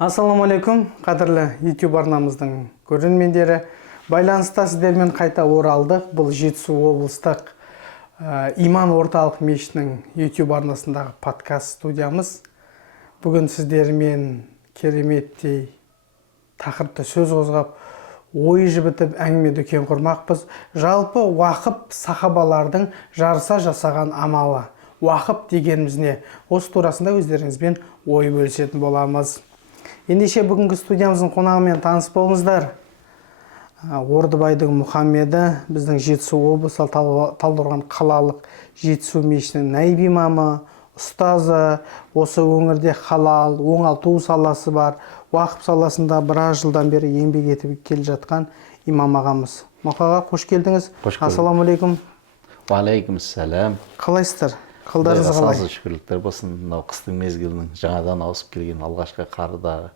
Ассаламу алейкум, қадірлі YouTube арнамыздың көрермендері. Байланыста сіздермен қайта оралдық. Бұл Жетісу облыстық иман орталық мешітінің YouTube арнасындағы подкаст студиямыз. Бүгін сіздермен кереметтей тақырыпты сөз қозғап, ой жібітіп әңгіме дүкен құрмақпыз. Жалпы уақып сахабалардың жарыса жасаған амалы. Уақып дегеніміз не? Осы турасында өздеріңізбен ой бөлісетін боламыз. Ендеше бүгінгі студиямыздың қонағымен таныс болыңыздар. Ордыбайдың Мұхаммеді, біздің Жетісу облысы Талдықорған қалалық Жетісу мешітінің наиб имамы, ұстазы, осы өңірде халал, оңалту саласы бар, уақып саласында біраз жылдан бері еңбек етіп келе жатқан имам ағамыз. Мұқаға қош келдіңіз. Ассаламу-алейкум. Уалейкумассалам. Қалайсыздар? Қалдарыңыз қалай? Шүкірліктер болсын. Мынау қыстың мезгілінің жаңадан ауысып келген алғашқы қардағы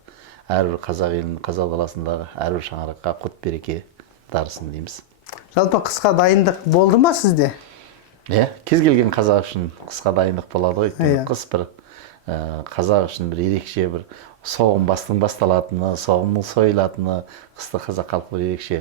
әрбір қазақ елінің, қазақ даласындағы әрбір шаңыраққа құт береке дарысын дейміз. Жалпы қысқа дайындық болды ма сізде? Кез келген қазақ үшін қысқа дайындық болады ғой. Қыс бір қазақ үшін бір ерекше бір соғым басталатыны, соғымның сойылатыны, қысты қазақ халқы бір ерекше.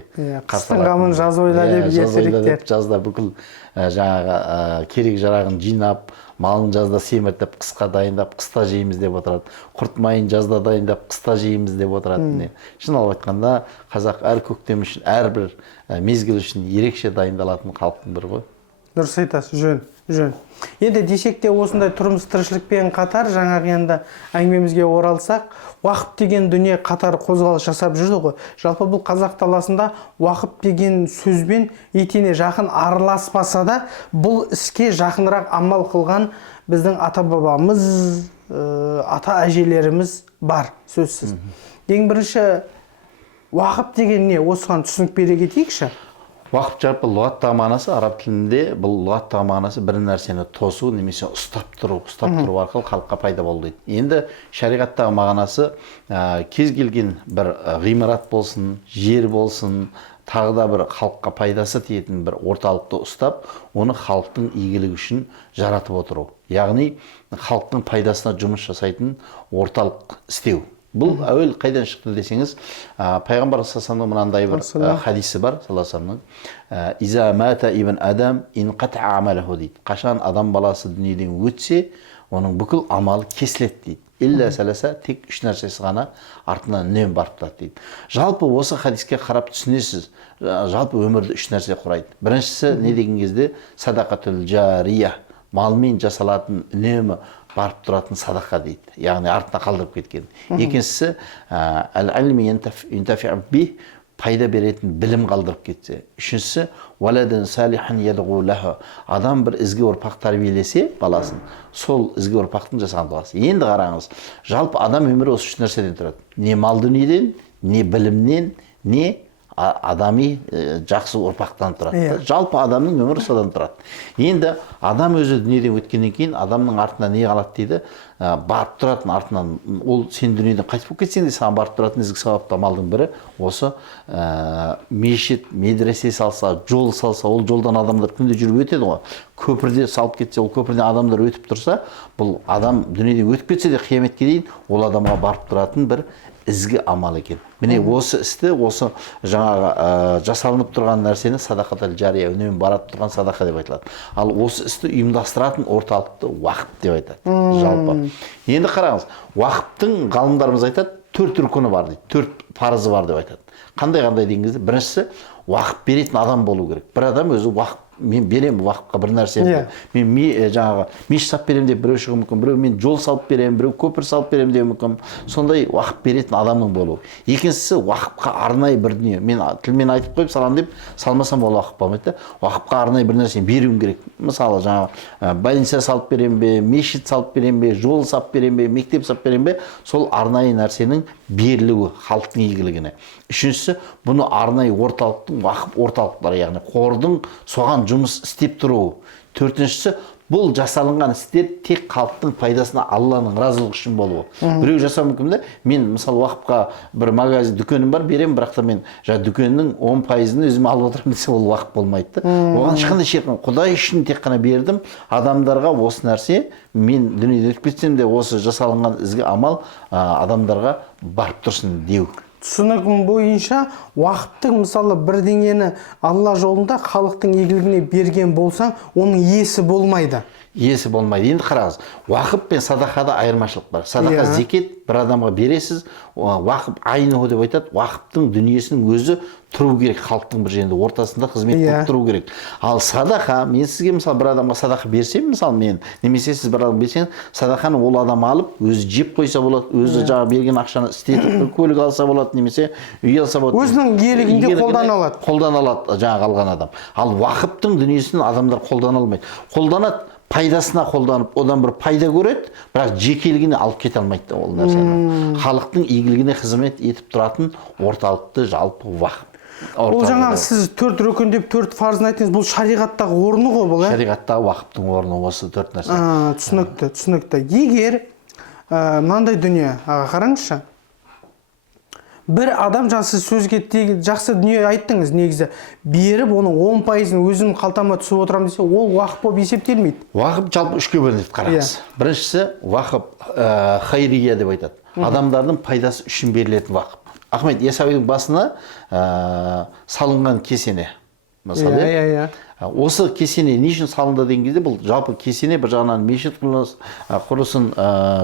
Қыстың қамын жаз ойла деп ертеректер. Жазда бүкіл жаңағы керек жарағын жинап, малын жазда семіртіп, қысқа дайындап, қыста жейміз деп отырады. Құрт майын жазда дайындап, қыста жейміз деп отырады. Шын алып айтқанда, қазақ әр көктем үшін, әрбір мезгіл үшін ерекше дайындалатын халықтың бірі ғой. Дұрыс айтасыз, жөн. Енді десек те осындай тұрмыс тіршілікпен қатар жаңағы енді әңгімемізге оралсақ, уақып деген дүние қатар қозғалыс жасап жүрді ғой. Жалпы бұл қазақ даласында уақып деген сөзбен етене жақын араласпаса да, бұл іске жақынырақ амал қылған біздің ата-бабамыз, ата-әжелеріміз бар, сөзсіз. Ең бірінші уақып деген не? Осыған түсінік бере кетейікші. Уақып жалпы лұғаттағы мағынасы, араб тілінде бұл лұғаттағы мағынасы бір нәрсені тосу немесе ұстап тұру арқылы халыққа пайда болды дейді. Енді шариғаттағы мағынасы кез келген бір ғимарат болсын, жер болсын, тағы да бір халыққа пайдасы тиетін бір орталықты ұстап, оны халықтың игілігі үшін жаратып отыру. Яғни халықтың пайдасына жұмыс жасайтын орталық істеу. Бұл әуел қайдан шықты десеңіз, пайғамбар саллаллаху мынандай бір хадисі бар, саллаллаху иза мата ибн адам инқата амалаху дейді. Қашан адам баласы дүниеден өтсе, оның бүкіл амалы кесіледі дейді. Илля сәләса, тек үш нәрсесі ғана артынан үнемі барып тұрады дейді. Жалпы осы хадиске қарап түсінесіз, жалпы өмірді үш нәрсе құрайды. Біріншісі не деген кезде садақатул жария, малмен жасалатын үнемі барып тұратын садақа дейді. Яғни артына қалдырып кеткен. Екіншісі әл-әлми интафи пайда беретін білім қалдырып кетсе. Үшіншісі валадан салихан ядғу лаху, адам бір ізгі ұрпақ тәрбиелесе баласын, сол ізгі ұрпақтың жасаған дұғасы. Енді қараңыз, жалпы адам өмірі осы үш нәрседен тұрады. Не мал дүниеден, не білімнен, не адами жақсы ұрпақтан тұрады. Жалпы адамның өмірі содан тұрады. Енді адам өзі дүниеден өткеннен кейін адамның артына не қалады дейді, барып тұратын артынан, ол сен дүниеден қайтып болып кетсең де саған барып тұратын ізгі сауапты амалдың бірі осы мешіт, медресе салса, жол салса, ол жолдан адамдар күнде жүріп өтеді ғой. Көпірде салып кетсе, ол көпірден адамдар өтіп тұрса, бұл адам дүниеден өтіп кетсе де қияметке дейін ол адамға барып тұратын бір ізгі амал екен. Міне осы істі, осы жаңағы жасалынып тұрған нәрсені садақатал жария, үнемі барып тұрған садақа деп айтылады. Ал осы істі ұйымдастыратын орталықты уақып деп айтады. Жалпы. Енді қараңыз, уақыптың ғалымдарымыз айтады, 4 рүкіні бар дейді, 4 парызы бар деп айтады. Қандай деген кезде, біріншісі уақып беретін адам болу керек. Бір адам өзі уақып, мен берем уақыпқа бір нәрсені. Мен жаңағы мешіт салып берем деп біреу шығуы мүмкін, біреу мен жол салып берем, біреу көпір салып берем деуі мүмкін. Сондай уақып беретін адамның болуы. Екіншісі уақыпқа арнайы бір дүние. Мен тілмен айтып қойып салам деп салмасам ол уақып болмайды. Уақыпқа арнайы бір нәрсені беруім керек. Мысалы жаңағы больница салып берем бе, мешіт салып берем бе, жол салып берем бе, мектеп салып берем бе, сол арнайы нәрсенің берілуі халықтың игілігіне. Үшіншісі, бұны арнайы орталықтың уақып орталықтары, яғни қордың соған жұмыс істеп тұруы. Төртіншісі, бұл жасалынған істер тек халықтың пайдасына, Алланың разылығы үшін болуы. Біреу жасау мүмкін да, мен мысалы уақыпқа бір магазин, дүкенім бар, беремін, бірақ та мен дүкеннің 10%-ын өзім алып отырамын десе, ол уақыт болмайды да. Оған ешқандай шекім, Құдай үшін тек қана бердім, адамдарға осы нәрсе, мен дүниеден өтіп кетсем де осы жасалынған ізгі амал адамдарға барып тұрсын деу. Түсінігім бойынша уақыттың мысалы бірдеңені Алла жолында халықтың игілігіне берген болсаң, оның иесі болмайды. Иесі болмайды. Енді қараңыз, уақып пен садақада айырмашылық бар. Садақа зекет бір адамға бересіз, уақып айнығы деп айтады, уақыптың дүниесінің өзі тұру керек, халықтың бір жерінде ортасында қызмет болып тұру керек. Ал садақа, мен сізге мысалы бір адамға садақа берсем, мысалы мен, немесе сіз бір адам берсеңіз, садақаны ол адам алып, өзі жеп қойса болады, өзі жаңа берген ақшаны істетіп, көлік алса болады, немесе үй алса болады. Өзінің иелігінде қолдана алады. Қолдана алады жаңа алған адам. Ал уақыптың дүниесін адамдар қолдана алмайды. Қолданады, пайдасына қолданып, одан бір пайда көреді, бірақ жекелігіне алып кете алмайды ол нәрсені. Халықтың игілігіне қызмет етіп тұратын орталықты жалпы уақыт. Бұл жаңағы сіз 4 рөкін деп 4 фарызын айттыңыз, бұл шариғаттағы орны ғой бұл, Шариғаттағы уақыптың орны осы 4 нәрсе. Түсінікті, түсінікті. Егер мынандай дүние, қараңызшы. Бір адам сіз сөзге жақсы дүние айттыңыз, негізі беріп, оның 10%-ын өзім қалтама түсіп отырам десе, ол уақып болып есептелмейді. Уақып жалпы үшке бөлінеді, қараңыз. Біріншісі уақып хайрия деп айтады. Адамдардың пайдасы үшін берілетін уақып. Ахмет Ясауидің басына салынған кесене. Осы кесене не үшін салынды деген кезде, бұл жалпы кесене бір жағынан мешіт құрылысын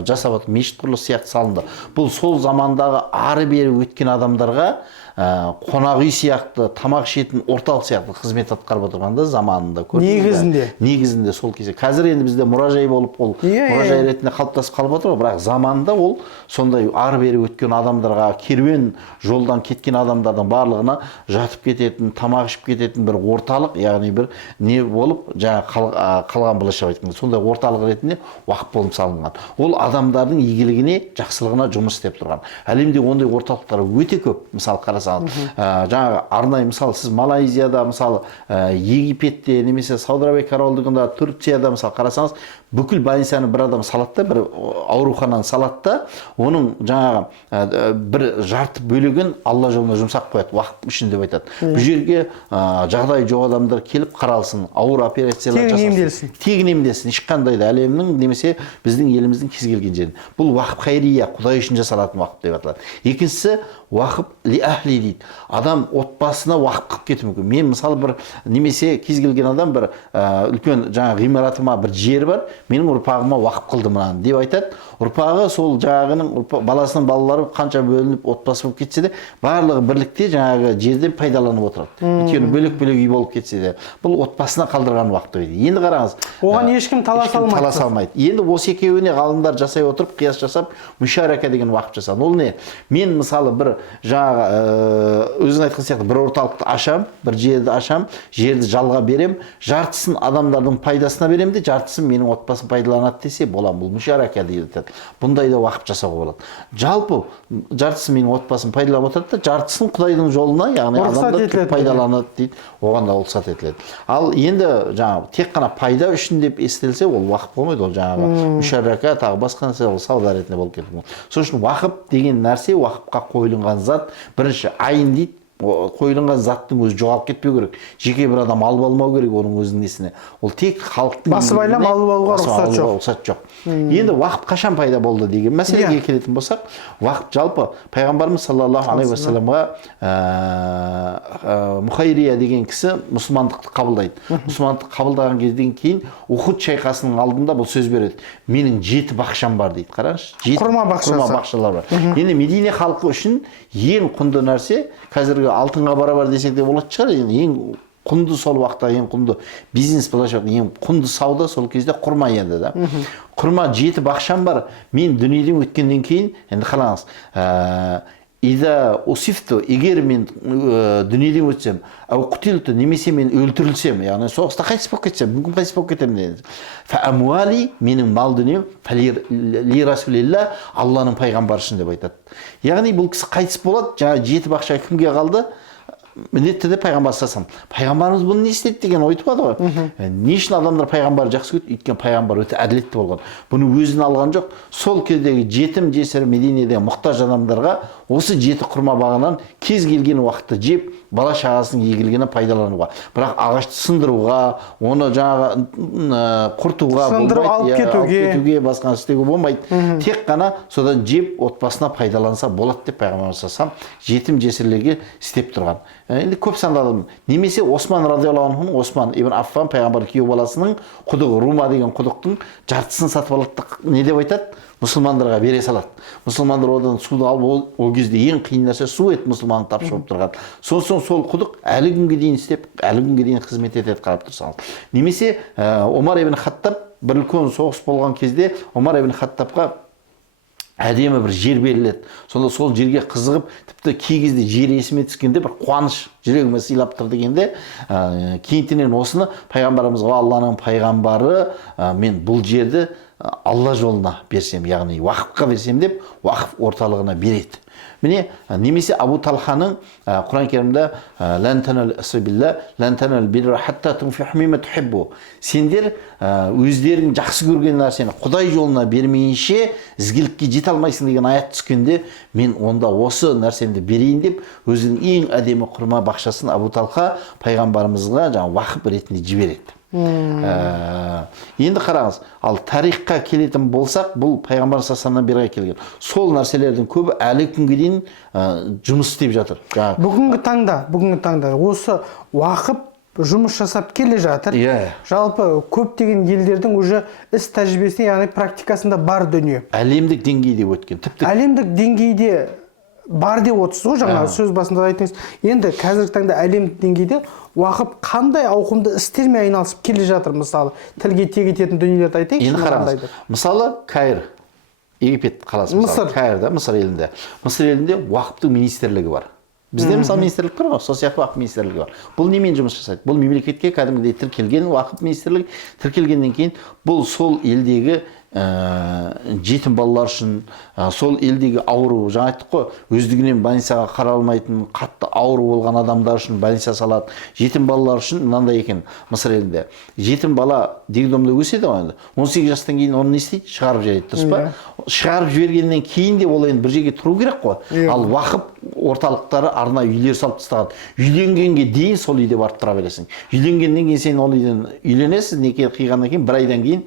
жасап отыр, мешіт құрылысы сияқты салынды. Бұл сол замандағы ары бері өткен адамдарға қонақ үй сияқты, тамақ ішетін орталық сияқты қызмет атқарып отырғанда заманында негізінде сол кезде. Қазір енді бізде мұражай болып, ол мұражай ретінде қалыптасып қалып отыр, бірақ заманында ол сондай ары бері өткен адамдарға, керуен жолдан кеткен адамдардың барлығына жатып кететін, тамақ ішіп кететін бір орталық, яғни бір не болып, жаңа қалған былайша айтқанда, сондай орталық ретінде уақып болып салынған. Ол адамдардың игілігіне, жақсылығына жұмыс істеп тұрған. Әлемде ондай орталықтар өте көп. Мысалы жаңағы арнайы, мысалы сіз Малайзияда, мысалы Египетте, немесе Сауд Арабия корольдігінде, Турцияда мысалы қарасаңыз, бүкіл больницаны бір адам салады да, бір аурухананы салады да, оның жаңағы бір жарты бөлігін Алла жолына жұмсап қояды, уақыт үшін деп айтады. Бұл жерге жағдай жоқ адамдар келіп қаралсын, ауыр операциялар жасалсын, тегін емделсін, ешқандай да әлемнің немесе біздің еліміздің кез келген жерін. Бұл уақып хайрия, Құдай үшін жасалатын уақып деп аталады. Екіншісі уақып ли ахли дейді. Адам отбасына уақып қылып кетуі мүмкін. Мен мысалы бір немесе кез келген адам бір үлкен жаңа ғимаратыма бір жер бар, менің ұрпағыма уақып қылды мынаны деп айтады. Ұрпағы сол жаңағының баласының балалары қанша бөлініп отбасы болып кетсе де, барлығы бірлікте жаңағы жерден пайдаланып отырады. Өйткені бөлек-бөлек үй болып кетсе де, бұл отбасына қалдырған уақыт дейді. Енді қараңыз, оған ешкім таласа алмайды. Енді осы екеуіне ғалымдар жасай отырып, қияс жасап, мүшарака деген уақыт жасады. Ол не? Мен мысалы бір жаңағы өзің айтқан сияқты бір орталықты ашам, бір жерді ашам, жерді жалға берем, жартысын адамдардың пайдасына берем де, жартысын менің отбасым пайдаланады десе, болам, бұл мүшарака дейді. Бұндай да уақыт жасауға болады. Жалпы жартысын менің отбасым пайдаланып отырады да, жартысын Құдайдың жолына, яғни адамдар пайдаланады дейді, оған да рұқсат етіледі. Ал енді жаңағы тек қана пайда үшін деп естілсе, ол уақыт болмайды, ол жаңағы мүшарака тағы басқа нәрсе, ол сауда ретінде болып кетеді. Сол үшін уақыт деген нәрсе, уақыпқа қойылған зат, бірінші айын дейді, қойылған заттың өзі жоғалып кетпеу керек. Жеке бір адам алып алмау керек оның өзінің несіне. Ол тек халықтың басып байлап алып алуға рұқсат жоқ. Енді уақыт қашан пайда болды деген мәселеге келетін болсақ, уақыт жалпы пайғамбарымыз саллаллаху алейхи уассаламға мұхайрия деген кісі мұсылмандықты қабылдайды. Мұсылмандықты қабылдаған кезден кейін Ухуд шайқасының алдында бұл сөз береді. Менің 7 бақшам бар дейді. Қараңызшы, 7 құрма бақшалар бар. Енді Медине халқы үшін ең құнды нәрсе, қазіргі алтынға барабар десек де болады шығар, ең құнды сол уақытта ең құнды бизнес былайша ең құнды сауда сол кезде құрма енді да. Құрма 7 бақшам бар. Мен дүниеден өткеннен кейін, енді қараңыз, ида усифту, егер мен дүниеден өтсем, ау құтилту, немесе мен өлтірілсем, яғни соғыста қайтыс болып кетсем, мүмкін қайтыс болып кетемін деді. Фәамуали, менің мал дүнием, ли расулилля, Алланың пайғамбары үшін деп айтады. Яғни бұл кісі қайтыс болады, жаңа 7 бақша кімге қалды? міндетті де пайғамбар салам. Пайғамбарымыз бұны не істеді деген ой туады ғой. Не үшін адамдар пайғамбарды жақсы көрді? Өйткені пайғамбар өте әділетті болған. Бұны өзіне алған жоқ. Сол кездегі жетім жесір Мединедегі мұқтаж адамдарға осы жеті құрма бағынан кез келген уақытта жеп, бала шағасының игілігіне пайдалануға. Бірақ ағашты сындыруға, оны жаңағы құртуға болмайды, алып кетуге, басқа істеуге болмайды. Тек қана содан жеп, отбасына пайдаланса болады деп пайғамбар салам жетім жесірлерге істеп тұрған. Енді көп санды адам. Немесе Осман радиаллаху анху, Осман ибн Аффан пайғамбар күйеу баласының құдығы, Рума деген құдықтың жартысын сатып алады. Не деп айтады? Мұсылмандарға бере салады. Мұсылмандар одан суды алып, ол кезде ең қиын нәрсе су еді, мұсылманның тапшы болып тұрған. Сосын сол құдық әлі күнге дейін істеп, әлі күнге дейін қызмет етеді, қарап тұрсаңыз. Немесе Омар ибн Хаттаб бір үлкен соғыс болған кезде Омар ибн Хаттабқа әдемі бір жер беріледі. Сонда сол жерге қызығып, тіпті кей кезде жер есіме түскенде бір қуаныш жүрегіме сыйлап тұр дегенде, кейіннен осыны пайғамбарымызға, Алланың пайғамбары, мен бұл жерді Алла жолына берсем, яғни уақыпқа берсем деп, уақып орталығына береді. Міне, немесе Абу Талханың Құран кәрімде сендер өздерің жақсы көрген нәрсені Құдай жолына бермейінше ізгілікке жете алмайсың деген аят түскенде, мен онда осы нәрсемді берейін деп, өзінің ең әдемі құрма бақшасын Абу Талха пайғамбарымызға уақып ретінде жібереді. Енді қараңыз, ал тарихқа келетін болсақ, бұл пайғамбар саллаллаху бері келген. Сол нәрселердің көбі әлі күнге дейін жұмыс істеп жатыр. Бүгінгі таңда осы уақып жұмыс жасап келе жатыр. Жалпы көптеген елдердің уже іс тәжірибесінде, яғни практикасында бар дүние. Әлемдік деңгейде өткен. Әлемдік деңгейде бар деп отырсыз ғой, жаңа сөз басында айтыңыз. Енді қазіргі таңда әлемдік деңгейде уақып қандай ауқымды істермен айналысып келе жатыр? Мысалы, тілге тиек ететін дүниелерді айтайық. Енді қараңыз. Мысалы, Каир, Египет қаласы, Каирда, Мысыр елінде. Мысыр елінде уақыптың министрлігі бар. Бізде мысалы министрлік бар ғой, сол сияқты уақып министрлігі бар. Бұл немен жұмыс жасайды? Бұл мемлекетке кәдімгідей тіркелген уақып министрлігі, тіркелгеннен кейін бұл сол елдегі жетім балалар үшін, сол елдегі ауру, жаңа айттық қой, өздігінен больницаға қаралмайтын қатты ауру болған адамдар үшін больница салады. Жетім балалар үшін мынандай екен, Мысыр елінде. Жетім бала детдомда өседі ғой, 18 жастан кейін оны не істейді? Шығарып жібереді, дұрыс па? Шығарып жібергеннен кейін де ол енді бір жерге тұру керек қой. Ал уақып орталықтары арнайы үйлер салып тастаған. Үйленгенге дейін сол үйде барып тұра бересің. Үйленгеннен кейін сен ол үйден үйленесіз, неке қиғаннан кейін бір айдан кейін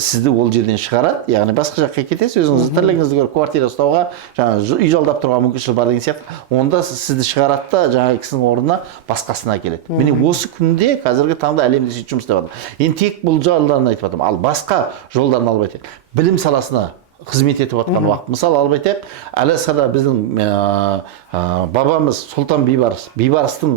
сізді ол жерден шығарады, яғни басқа жаққа кетесіз, өзіңіз тірлігіңізді көріп квартира ұстауға, жаңа үй жалдап тұрған мүмкіншілік бар деген сияқты. Онда сізді шығарады да жаңағы кісінің орнына басқасына келеді. Міне осы күнде қазіргі таңда әлемде сөйтіп жұмыс істеп жатыр. Енді тек бұл жолдарын айтып жатырмын, ал басқа жолдарын алып айтайық. Білім саласына қызмет етіп жатқан уақыт. Мысалы алып айтайық, Әләсада біздің бабамыз Сұлтан Бейбарыстың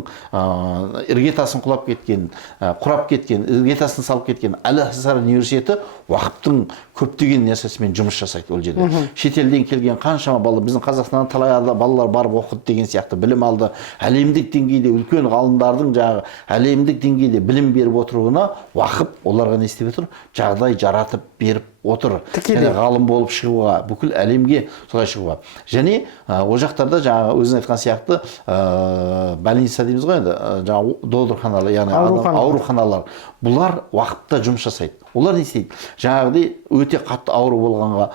іргетасын құрап кеткен, іргетасын салып кеткен Әләсада университеті уақыптың көптеген нәрсесімен жұмыс жасайды ол жерде. Шетелден келген қаншама бала, біздің Қазақстаннан талай балалар барып оқыды деген сияқты білім алды. Әлемдік деңгейде үлкен ғалымдардың жаңағы әлемдік деңгейде білім беріп отыруына уақып оларға не істеп отыр? Жағдай жаратып беріп отыр. Ғалым болып шығуға, бүкіл әлемге солай шығуға. Және о жақтарда жаңағы өзің айтқан сияқты больница дейміз ғой енді, жаңағы додырханалар, яғни ауруханалар. Бұлар уақытта жұмыс жасайды. Олар не істейді? Жаңағыдай өте қатты ауру болғанға,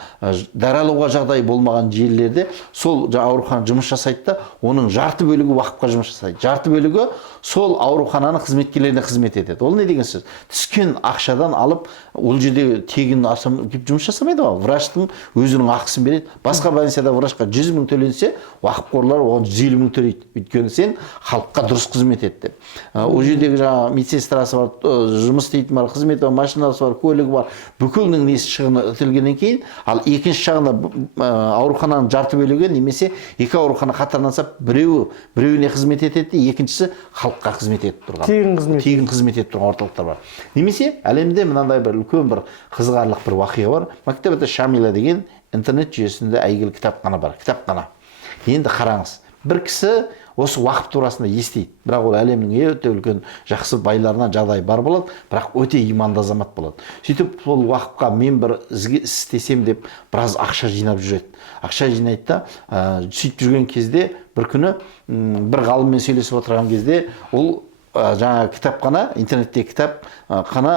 даралауға жағдай болмаған жерлерде сол аурухана жұмыс жасайды да, оның жарты бөлігі уақытқа жұмыс жасайды. Жарты бөлігі сол аурухананың қызметкерлеріне қызмет етеді. Ол не деген сөз? Түскен ақшадан алып, ол жерде тегін жұмыс жасамайды ғой. Врачтың өзінің ақысын береді. Басқа больницада врачқа 100 000 төленсе, уақыпқорлар оған 150 000 төлейді. Өйткені сен халыққа дұрыс қызмет ет деп. Ол жердегі жаңағы медсестрасы бар, жұмыс істейтін бар, қызметі бар, машинасы бар, көлігі бар, бүкілінің несі шығыны өтілгеннен кейін, ал екінші жағында аурухананың жарты бөлігі немесе екі аурухана қатарланса, біреуіне қызмет етеді, екіншісі халыққа қызмет етіп тұрған. Тегін қызмет етіп тұрған орталықтар бар. Немесе әлемде мынандай бір үлкен бір қызығарлық бір уақиға бар. Мактабата Шамила деген интернет жүйесінде әйгілі кітапхана бар. Кітапхана. Енді қараңыз, бір кісі осы уақыт турасында естиді, бірақ ол әлемнің өте үлкен жақсы байларынан жағдай бар болады, бірақ өте иманды азамат болады. Сөйтіп сол уақытқа мен бір іс істесем деп біраз ақша жинап жүреді. Ақша жинайды да, сөйтіп жүрген кезде бір күні бір ғалыммен сөйлесіп отырған кезде ол жаңа кітапхана, интернетте кітапхана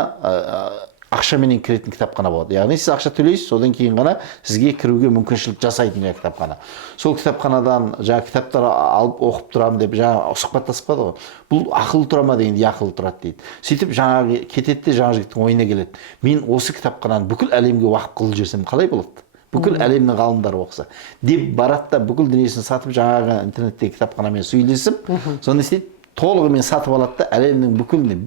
ақшаменен кіретін кітапхана болады. Яғни сіз ақша төлейсіз, содан кейін ғана сізге кіруге мүмкіншілік жасайтын кітапхана. Сол кітапханадан жаңа кітаптар алып оқып тұрамын деп жаңа сұхбаттасып қалды ғой. Бұл ақылы тұра ма дегенде ақылы тұрады дейді. Сөйтіп жаңағы кетеді де жаңа жігіттің ойына келеді. Мен осы кітапхананы бүкіл әлемге уақып қылып жіберсем қалай болады? Бүкіл әлемнің ғалымдары оқыса деп барады да бүкіл дүниесін сатып жаңағы интернеттегі кітапханамен сөйлесіп, соны істейді, толығымен сатып алады да әлемнің бүкіліне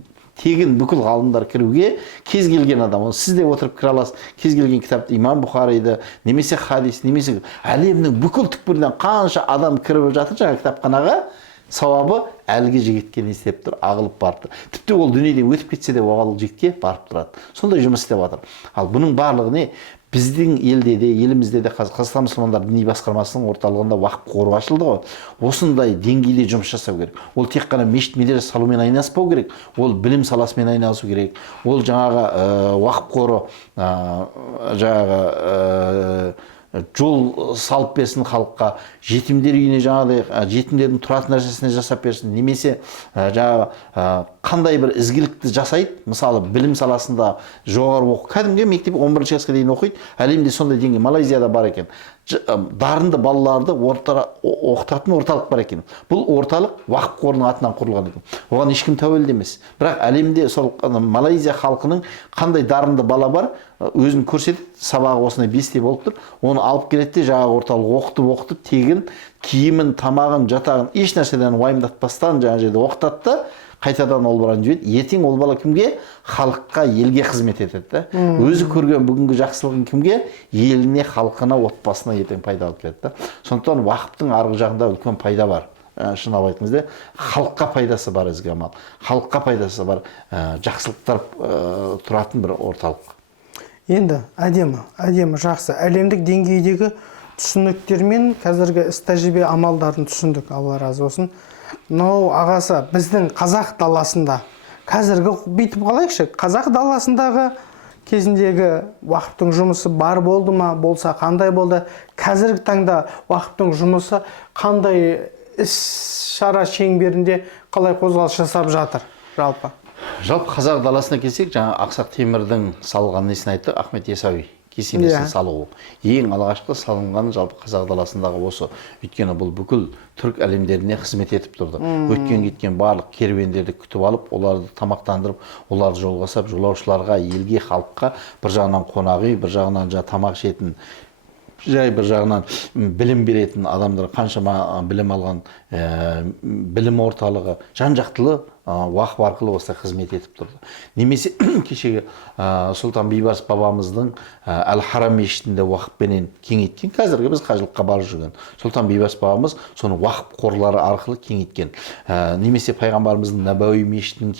тегін бүкіл ғалымдар кіруге, кез келген адам, сіз де отырып кіре аласыз, кез келген кітапты, имам Бұхариді, немесе хадис, немесе әлемнің бүкіл түкпірінен қанша адам кіріп жатыр жаңа кітапханаға, сауабы әлгі жігітке не істеп тұр, ағылып барып тұр. Тіпті ол дүниеден өтіп кетсе де оған жігітке барып тұрады. Сондай жұмыс істеп жатыр. Ал бұның барлығы не? Біздің елде де, елімізде де Қазақстан мұсылмандар діни басқармасының орталығында уақып қоры ашылды ғой. Осындай деңгейде жұмыс жасау керек. Ол тек қана мешіт медресе салумен айналыспау керек. Ол білім саласымен айналысу керек. Ол жаңағы уақып қоры жаңағы жол салып берсін халыққа, жетімдер үйіне жаңағыдай жетімдердің тұратын нәрсесіне жасап берсін, немесе жаңағы қандай бір ізгілікті жасайды, мысалы білім саласында жоғары оқу, кәдімгі мектеп 11-ші классқа дейін оқиды, әлемде сондай деңгей, Малайзияда бар екен, дарынды балаларды оқытатын орталық бар екен. Бұл орталық уақып қорының атынан құрылған екен. Оған ешкім тәуелді емес. Бірақ әлемде сол Малайзия халқының қандай дарынды бала бар, өзін көрсетіп, сабағы осындай 5-те болып тұр, оны алып келеді де жаңағы орталық оқытып, тегін киімін, тамағын, жатағын, еш нәрседен уайымдатпастан жаңағы жерде оқытады да, қайтадан ол баланы жібереді. Ертең ол бала кімге? Халыққа, елге қызмет етеді. Өзі көрген бүгінгі жақсылығын кімге? Еліне, халқына, отбасына ертең пайда алып келеді. Сондықтан уақыптың арғы жағында үлкен пайда бар. Шынап айтыңызда, халыққа пайдасы бар ізгі амал. Халыққа пайдасы бар жақсылықтар тұратын бір орталық. Енді әдемі, жақсы. Әлемдік деңгейдегі түсініктермен қазіргі іс-тәжірибе амалдарын түсіндік, Алла разы болсын. Ағасы, біздің қазақ даласында, қазіргі бүйтіп қалайықшы, қазақ даласындағы кезіндегі уақыптың жұмысы бар болды ма, болса қандай болды, қазіргі таңда уақыптың жұмысы қандай іс-шара шеңберінде қалай қозғалыс жасап жатыр жалпы? Жалпы қазақ даласына келсек, жаңа Ақсақ Темірдің салған несін айтты, Ахмет Ясауи кесенесін салу. Ең алғашқы салынған жалпы қазақ даласындағы осы. Өйткені бұл бүкіл түрік әлемдеріне қызмет етіп тұрды. Өткен кеткен барлық керуендерді күтіп алып, оларды тамақтандырып, оларды жолға салып, жолаушыларға, елге, халыққа бір жағынан қонақ үй, бір жағынан тамақ ішетін, жай бір жағынан білім беретін адамдар, қаншама білім алған білім орталығы, жан-жақтылы уақып арқылы осылай қызмет етіп тұрды. Немесе кешегі Сұлтан Бейбарыс бабамыздың Әл-Харам мешітінде уақыппенен кеңейткен, қазіргі біз қажылыққа барып жүрген Сұлтан Бейбарыс бабамыз соны уақып қорлары арқылы кеңейткен. Немесе пайғамбарымыздың Набауи мешітінің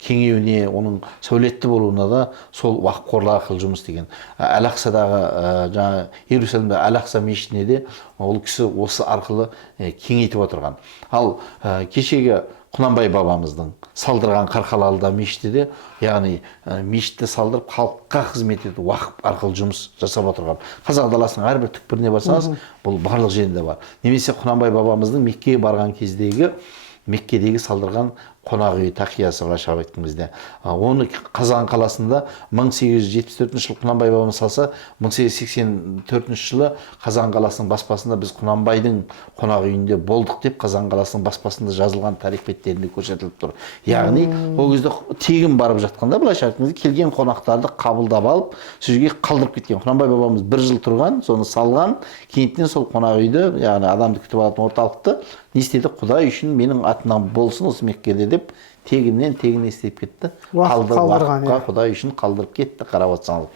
кеңеюіне, оның сәулетті болуына да сол уақып қорлары арқылы жұмыс істеген. Әл-Ақсадағы жаңа Иерусалимде Әл-Ақса мешітіне де ол кісі осы арқылы кеңейтіп отырған. Ал кешегі Құнанбай бабамыздың салдырған Қарқаралыда мешітте, яғни мешітті салдырып халыққа қызмет етіп, уақып арқылы жұмыс жасап отырған. Қазақ даласының әрбір түкпіріне барсаңыз, бұл барлық жерінде бар. Немесе Құнанбай бабамыздың Меккеге барған Меккедегі салдырған қонақ үй тақиясы ғашап айтқан кезде. Оны Қазан қаласында 1874 жылы Құнанбай бабамыз салса, 1884 жылы Қазан қаласының баспасында біз Құнанбайдың қонақ үйінде болдық деп Қазан қаласының баспасында жазылған тарих беттерінде көрсетіліп тұр. Яғни, ол кезде тегін барып жатқанда, былайша айтқанда, келген қонақтарды қабылдап алып, сөзге қалдырып кеткен. Құнанбай бабамыз 1 жыл тұрған, соны салған, кейіннен сол қонақ үйді, яғни адамды күтіп алатын орталықты не істеді? Құдай үшін менің атынан болсын осы Меккеде деп тегіннен істеп кетті. Уақыпқа Құдай үшін қалдырып кетті, қарап отырсаңыз.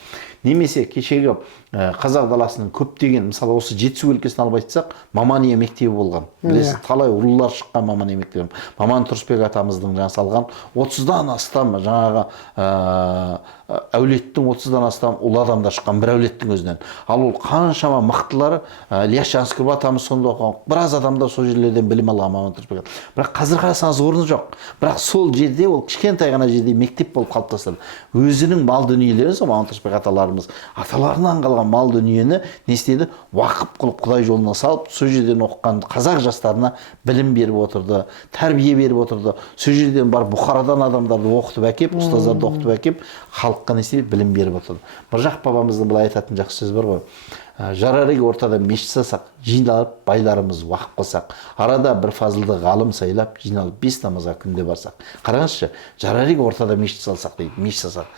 немесе кешегі қазақ даласының көптеген, мысалы осы Жетісу өлкесін алып айтсақ, Мамания мектебі болған. Білесіз, талай рулар шыққан Мамания мектебі. Маман Тұрысбек атамыздың жаңа салған 30-дан астам жаңағы әулеттің 30-дан астам ұлы адамдар шыққан бір әулеттің өзінен. Ал ол қаншама мықтылары, Ильяс Жансүгіров атамыз сонда оқыған. Біраз адамдар сол жерлерден білім алған Маман Тұрысбек. Бірақ қазір қарасаңыз орны жоқ. Бірақ сол жерде ол кішкентай ғана жерде мектеп болып қалыптасты. Өзінің мал дүниелерін, сол Маман Тұрысбек аталарымыз аталарынан қалған мал дүниені не істеді? Уақып қылып Құдай жолына салып, сол жерден оқыған қазақ жастарына білім беріп отырды, тәрбие беріп отырды. Сол жерден бар Бұхарадан адамдарды оқытып әкеп, ұстаздарды оқытып әкеп, халыққа не істеді? Білім беріп отырды. Мыржақ бабамыздың былай айтатын жақсы сөз бар ғой. Жарарыг ортада мешіт салсақ, жиналып байларымыз уақып қылсақ, арада бір фазылды ғалым сайлап, жиналып 5 намазға күнде барсақ. Қараңызшы, жарарыг ортада мешіт салсақ дейді, мешіт салсақ.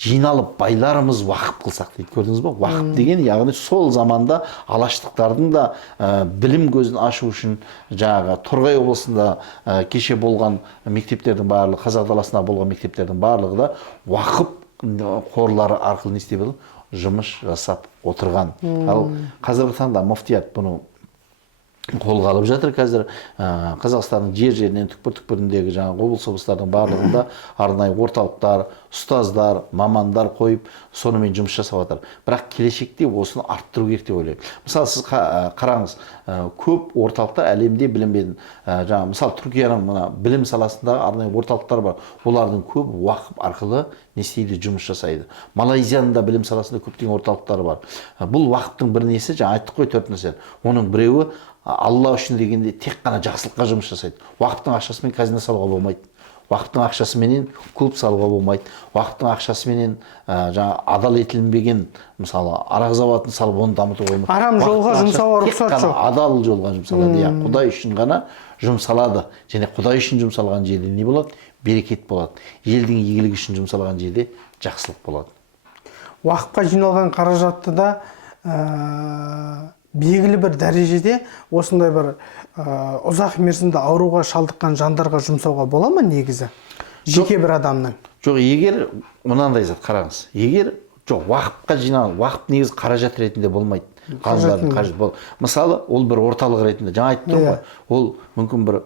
Жиналып байларымыз уақып қылсақ дейді. Көрдіңіз бе? Уақып деген, яғни сол заманда алаштықтардың да білім көзін ашу үшін жаңағы Торғай облысында кеше болған мектептердің барлығы, қазақ даласында болған мектептердің барлығы да уақып қорлары арқылы не істеп жұмыс жасап отырған. Ал қазіргі таңда муфтият бұны қолға алып жатыр. Қазір Қазақстанның жер-жерінен түкпір-түкпіріндегі жаңағы облыстардың барлығында арнайы орталықтар, ұстаздар, мамандар қойып, сонымен жұмыс жасап жатыр. Бірақ келешекте осыны арттыру керек деп ойлаймын. Мысалы, сіз қараңыз, көп орталықтар әлемде білім беретін. Жаңағы мысалы Түркияның мына білім саласындағы арнайы орталықтар бар. Олардың көп уақып арқылы не істейді? Жұмыс жасайды. Малайзияның да білім саласында көптеген орталықтары бар. Бұл уақыптың бір несі, жаңа айттық қой 4 нәрсе. Оның біреуі Алла үшін дегенде тек қана жақсылыққа жұмыс жасайды. Уақыттың ақшасымен казино салуға болмайды. Уақыттың ақшасымен клуб салуға болмайды. Уақыттың ақшасымен жаңа адал етілінбеген, мысалы, арақ заводын салып оны дамытуға болмайды. Арам жолға жұмсауға рұқсат жоқ. Адал жолға жұмсалады. Құдай үшін ғана жұмсалады. Және Құдай үшін жұмсалған жерде не болады? Берекет болады. Елдің игілігі үшін жұмсалған жерде жақсылық болады. Уақытқа жиналған қаражатты да белгілі бір дәрежеде осындай бір ұзақ мерзімді ауруға шалдыққан жандарға жұмсауға бола ма негізі? Жеке бір адамның. Жоқ, егер мынандай зат қараңыз. Егер жоқ, уақытқа жиналған, уақыт негізі қаражат ретінде болмайды. Қаражаттың қажет бол. Мысалы, ол бір орталық ретінде. Жаңа айттым ғой, ол мүмкін бір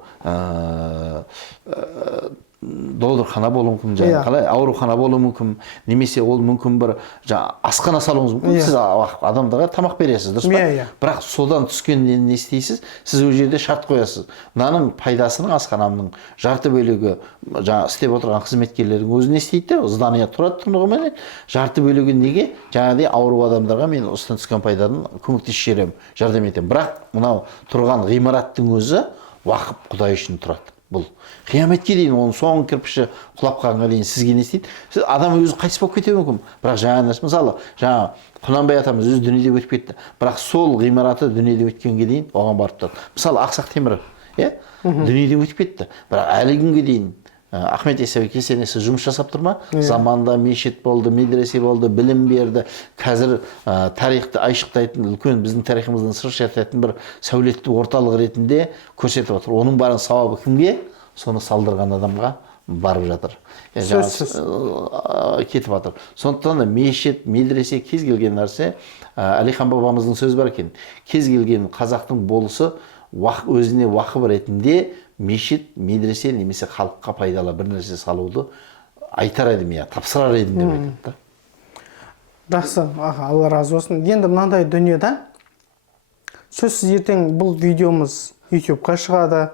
додырхана болуы мүмкін, қалай аурухана болуы мүмкін, немесе ол мүмкін бір асхана салуыңыз мүмкін. Сіз адамдарға тамақ бересіз, дұрыс па? Бірақ содан түскеннен не істейсіз? Сіз ол жерде шарт қоясыз. Мынаның пайдасының, асханамның жарты бөлігі жаңа істеп отырған қызметкерлердің өзі не істейді? Здания тұрады тұрғанмен, жарты бөлігі неге? Жаңағыдай ауру адамдарға мен осыдан түскен пайдадан көмектесіп жіберемін, жәрдем етемін. Бірақ мынау тұрған ғимараттың өзі уақып Құдай үшін тұрады. Бұл қияметке дейін оның соңғы кірпіші құлап қалғанға дейін сізге не істейді? Сіз адам өзі қайтыс болып кетуі мүмкін. Бірақ жаңа нәрсе, мысалы, жаңа Құнанбай атамыз өзі дүниеден өтіп кетті. Бірақ сол ғимараты дүниеден өткенге дейін оған барып тұрады. Мысалы, Ақсақ Темір, дүниеден өтіп кетті. Бірақ әлі күнге дейін Ахмет Яссауи кесенесі жұмыс жасап тұр ма? Заманда мешіт болды, медресе болды, білім берді. Қазір тарихты айшықтайтын, үлкен біздің тарихымыздан сыр шертетін бір сәулетті орталық ретінде көрсетіп отыр. Оның барын сауабы кімге? Соны салдырған адамға барып жатыр. Сөзсіз. Кетіп жатыр. Сондықтан мешіт, медресе, кез келген нәрсе, Әлихан бабамыздың сөзі бар екен. Кез келген қазақтың болысы өзіне уақып ретінде мешіт, медресе немесе халыққа пайдалы бір нәрсе салуды айтар едім, тапсырар едім деп айтады. Жақсы, Алла разы болсын. Енді мынандай дүниеде сөзсіз ертең бұл видеомыз YouTube-қа шығады,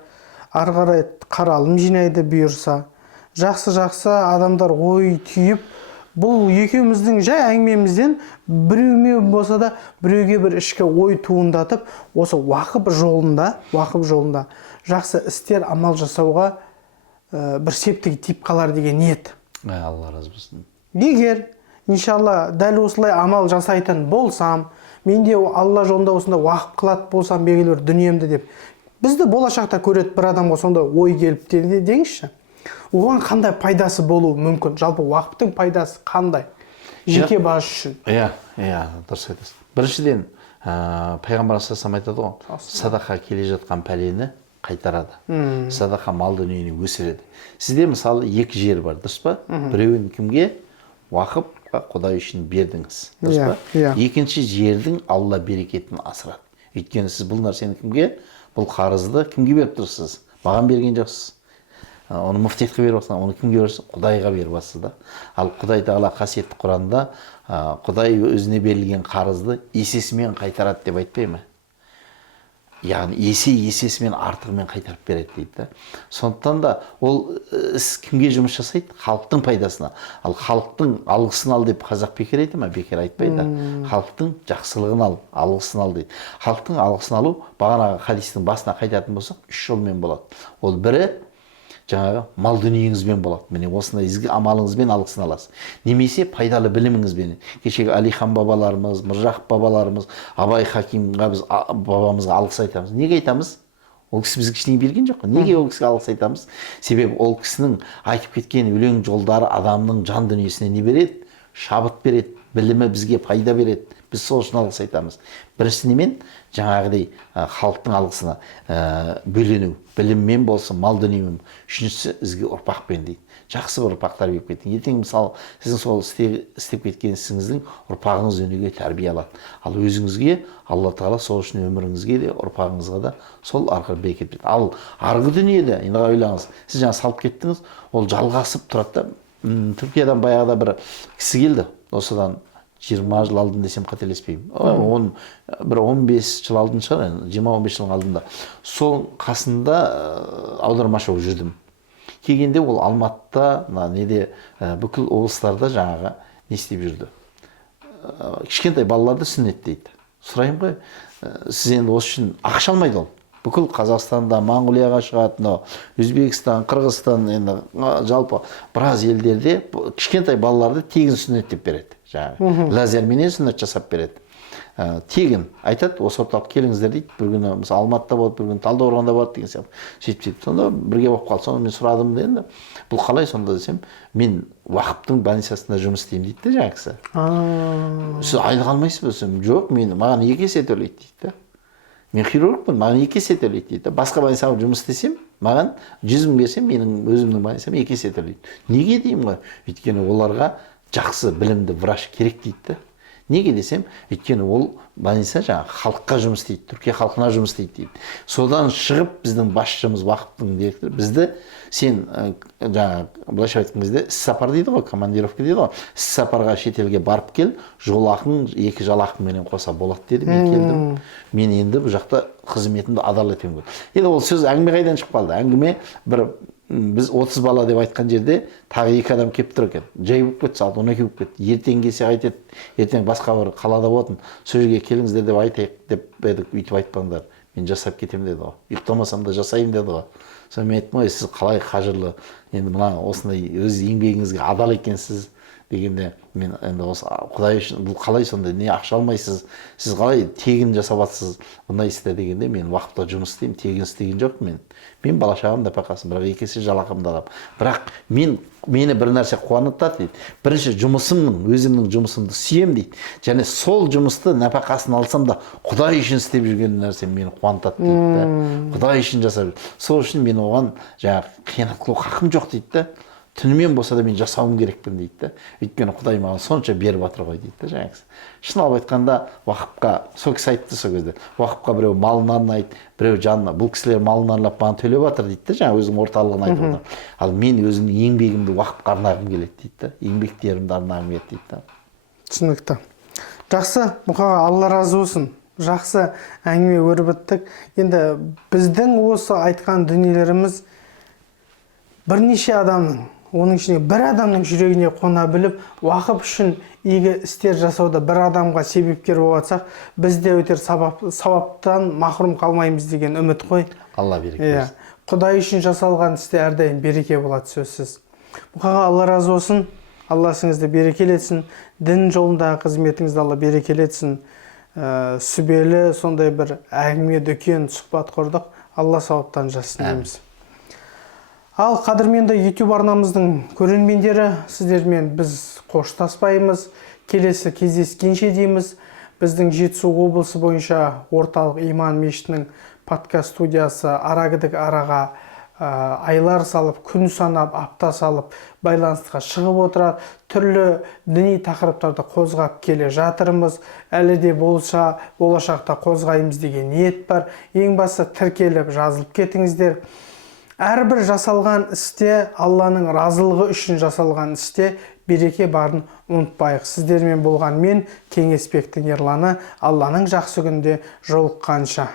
ары қарай қаралым жинайды бұйырса. Жақсы адамдар ой түйіп, бұл екеуміздің жай әңгімемізден біреумен болса да біреуге бір ішкі ой туындатып, осы уақып жолында жақсы істер амал жасауға бір септігі тиіп қалар деген ниет. Алла разы болсын. Егер, иншалла, дәл осылай амал жасайтын болсам, мен де Алла жолында осында уақып қылат болсам, белгілі бір дүниемді деп, бізді болашақта көреді бір адамға сонда ой келіп деңізші. Оған қандай пайдасы болуы мүмкін? Жалпы уақыптың пайдасы қандай? Жеке басы үшін. Дұрыс айтасыз. Біріншіден, пайғамбар саллаллаху айтады ғой, садақа келе жатқан пәлені қайтарады. Садақа мал дүниені өсіреді. Сізде мысалы екі жер бар, дұрыс па? Біреуін кімге? Уақып Аллахқа Құдай үшін бердіңіз. Дұрыс па? Екінші, жердің Алла берекетін асырады. Өйткені сіз бұл нәрсені кімге, бұл қарызды кімге беріп тұрсыз? Маған берген жоқсыз. Оны мүфтиятқа беріп отырсыз, оны кімге бересіз? Құдайға беріп отырсыз да. Ал Құдай Тағала қасиетті Құранда Құдай өзіне берілген қарызды есесімен қайтарады деп айтпай ма? Яғни есесімен артығымен қайтарып береді дейді да. Сондықтан да ол іс кімге жұмыс жасайды? Халықтың пайдасына. Ал халықтың алғысын ал деп қазақ бекер айтты ма? Бекер айтпайды. Халықтың жақсылығын ал, алғысын ал дейді. Халықтың алғысын алу, бағанағы хадистің басына қайтатын болсақ, 3 жолмен болады. Ол бірі жаңағы мал дүниеңізбен болады. Міне осындай ізгі амалыңызбен алғысын аласыз. Немесе пайдалы біліміңізбен. Кешегі Алихан бабаларымыз, Міржақып бабаларымыз, Абай Хакимға біз бабамызға алғыс айтамыз. Неге айтамыз? Ол кісі бізге ештеңе берген жоқ. Неге ол кісіге алғыс айтамыз? Себебі ол кісінің айтып кеткен өлең жолдары адамның жан дүниесіне не береді? Шабыт береді, білімі бізге пайда береді. Біз сол үшін алғыс айтамыз. Бірінші немен? Жаңағыдай халықтың алғысына бөлену, біліммен болсын, мал дүниемен. Үшіншісі ізгі ұрпақпен дейді. Жақсы бір ұрпақтар беріп кеттің. Ертең мысалы сіздің сол істеп кеткен ісіңіздің ұрпағыңыз өнеге тәрбие алады. Ал өзіңізге Алла Тағала сол үшін өміріңізге де ұрпағыңызға да сол арқылы берекет береді. Ал арғы дүниеде енді ойлаңыз, сіз жаңа салып кеттіңіз, ол жалғасып тұрады да. Түркиядан баяғыда бір кісі келді. Осыдан 20 жыл алдын десем қателеспеймін. Бір 15 жыл алдын шығар, 20-15 жыл алдында. Сол қасында аудармашы болып жүрдім. Келгенде ол Алматыда, неде бүкіл облыстарда жаңағы не істеп жүрді. Кішкентай балаларды сүннеттейді. Сұрайым ғой, сіз енді осы үшін ақша алмайды ол. Бүкіл Қазақстанда, Моңғолияға шығады, Өзбекстан, Қырғызстан, енді жалпы біраз елдерде кішкентай балаларды тегін сүннеттеп береді. Лазерменен сүннет жасап береді. Тегін айтады, осы орталық келіңіздер дейді. Бір күні мысалы Алматыда болады, бір күні Талдықорғанда болады деген сияқты. Сөйтіп сонда бірге болып қалды. Сонда мен сұрадым да енді, бұл қалай сонда десем, мен Уақыптың больницасында жұмыс істеймін дейді жаңа кісі. Сіз айлық алмайсыз ба десем, жоқ, маған 2 есе төлейді дейді. Мен хирургпын, маған 2 есе төлейді дейді. Басқа больницаға жұмыс істесем, маған 100 мың берсем, менің өзімнің больницам 2 есе төлейді. Неге деймін ғой? Өйткені оларға жақсы білімді врач керек дейді. Неге десем, өйткені ол больница жаңағы халыққа жұмыс істейді, Түркия халқына жұмыс істейді дейді. Содан шығып біздің басшымыз, Уақыптың директоры бізді сен жаңағы былайша айтқан кезде іссапар дейді ғой, командировка дейді ғой. Іссапарға шетелге барып кел, жолақың 2 жалақыңменен қоса болады деді. Мен келдім. Мен енді бұл жақта қызметімді адал етемін. Енді ол сөз әңгіме қайдан шығып қалды? Әңгіме біз 30 бала деп айтқан жерде тағы 2 адам келіп тұр екен. Жай болып кетті, сағат 12 болып кетті. Ертең келсе қайтеді. Ертең басқа бір қалада болатын. Сол жерге келіңіздер деп айтайық деп едік, өйтіп айтпаңдар. Мен жасап кетемін деді ғой. Ұйықтамасам да жасаймын деді ғой. Соны мен айттым ғой, сіз қалай қажырлы, енді мына осындай өз еңбегіңізге адал екенсіз дегенде, мен енді осы Құдай үшін бұл қалай сонда, не ақша алмайсыз, сіз қалай тегін жасап жатсыз бұндай істе дегенде, мен Уақытта жұмыс істеймін, тегін істеген жоқпын мен. Мен бала шағам да пақасын, бірақ 2 есе жалақымды аламын. Бірақ мені бір нәрсе қуантады дейді. Бірінші жұмысымның, өзімнің жұмысымды сүйем дейді. Және сол жұмысты нәпақасын алсам да Құдай үшін істеп жүрген нәрсе мені қуантады дейді. Құдай үшін жасап. Сол үшін мен оған жаңағы қиянат қылу хақым жоқ дейді. Түнімен болса да мен жасауым керекпін дейді. Өйткені Құдай маған сонша беріп жатыр ғой дейді жаңағы. Шын алып айтқанда Уақыпқа, сол кісі айтты сол кезде. Уақыпқа біреу малын арнайды, біреу жанына. Бұл кісілер малын арнап маған төлеп жатыр дейді жаңағы өзінің орталығын айтып отыр. Ал мен өзімнің еңбегімді Уақыпқа арнағым келеді дейді. Еңбектерімді арнағым келеді дейді. Түсінікті. Жақсы, Мұқаға Алла разы болсын. Жақсы әңгіме өріп өттік. Енді біздің осы айтқан дүниелеріміз бірнеше адамның, оның ішінде бір адамның жүрегіне қона біліп, Уақып үшін игі істер жасауда бір адамға себепкер болсақ, біз де өтер сауаптан махрұм қалмаймыз деген үміт қой. Алла береке берсін. Құдай үшін жасалған істе әрдайым береке болады сөзсіз. Мұқаға Алла разы болсын. Алла сіңізді берекелетсін. Дін жолындағы қызметіңізді Алла берекелетсін. Сүбелі сондай бір әңгіме, дүкен, сұхбат құрдық. Алла сауаптан жассын дейміз. Ал қадірменді YouTube арнамыздың көрермендері, сіздермен біз қоштаспаймыз. Келесі кездескенше дейміз. Біздің Жетісу облысы бойынша орталық иман мешітінің подкаст студиясы Арагідік араға айлар салып, күн санап, апта салып байланысқа шығып отырады. Түрлі діни тақырыптарды қозғап келе жатырмыз. Әлі де болса болашақта қозғаймыз деген ниет бар. Ең басы тіркеліп жазылып кетіңіздер. Әрбір жасалған істе, Алланың разылығы үшін жасалған істе береке барын ұмытпайық. Сіздермен болған мен, Кеңесбектің Ерланы, Алланың жақсы күнде жолыққанша.